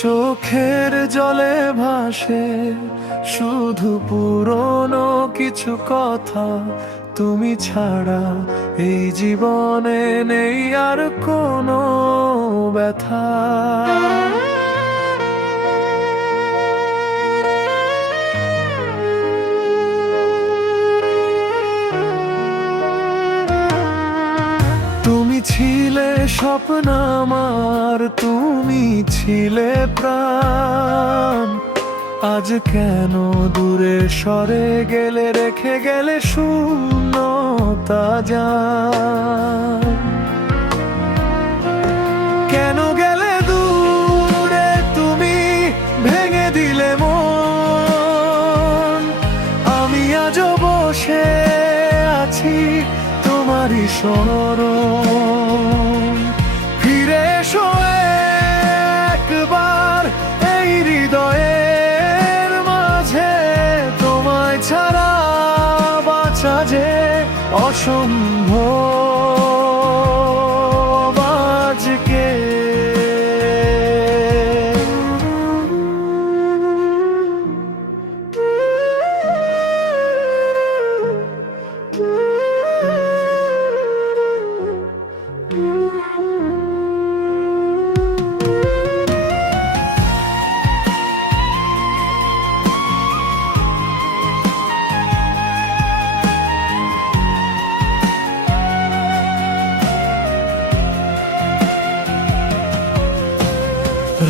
চোখের জলে ভাসে শুধু পুরনো কিছু কথা, তুমি ছাড়া এই জীবনে নেই আর কোনো ব্যথা। তুমি ছিলে স্বপ্ন আমার, তুমি ছিলে প্রাণ। আজ কেন দূরে সরে গেলে, রেখে গেলে শূন্যতা জান। কেন গেলে দূরে তুমি, ভেঙে দিলে মন। আমি আজও বসে আছি তোমারই স্মরণ। ফিরে এসো একবার এই হৃদয়ের মাঝে, তোমায় ছাড়া বাঁচা যে অসম্ভব আজকে।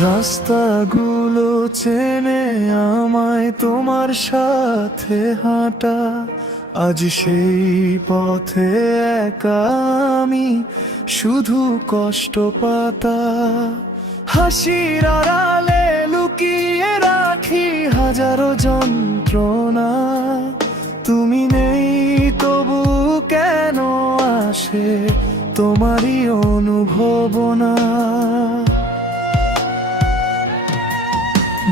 রাস্তাগুলো চেনে আমায় তোমার সাথে হাঁটা, আজ সেই পথে একা আমি শুধু কষ্ট পাতা। হাসির আড়ালে লুকিয়ে রাখি হাজারো যন্ত্রণা, তুমি নেই তবু কেন আসে তোমারই অনুভবনা।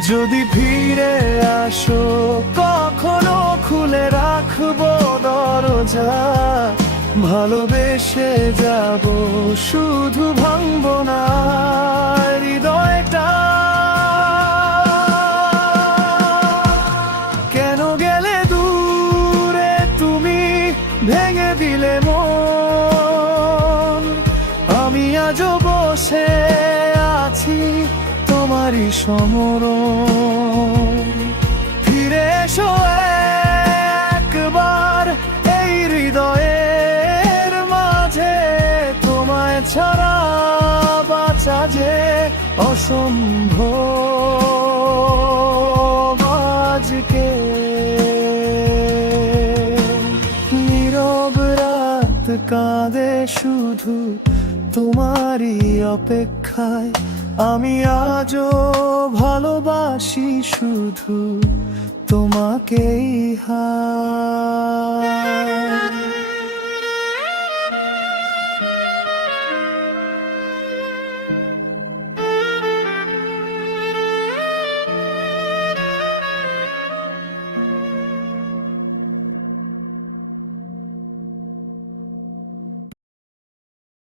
যদি ফিরে আসো কখনো, খুলে রাখবো দরজা। ভালোবেসে যাব শুধু, ভাঙবো না হৃদয়টা। কেন গেলে দূরে তুমি, ভেঙে দিলে মন। আমি আজও বসে আছি তোমারই সমরণ। ফিরে এসো একবার এই হৃদয়ের মাঝে, তোমায় ছাড়া বাঁচা যে অসম্ভব আজকে। নীরব রাত কাঁদে শুধু তোমারই অপেক্ষায়, আমি আজও ভালোবাসি শুধু তোমাকেই হায়।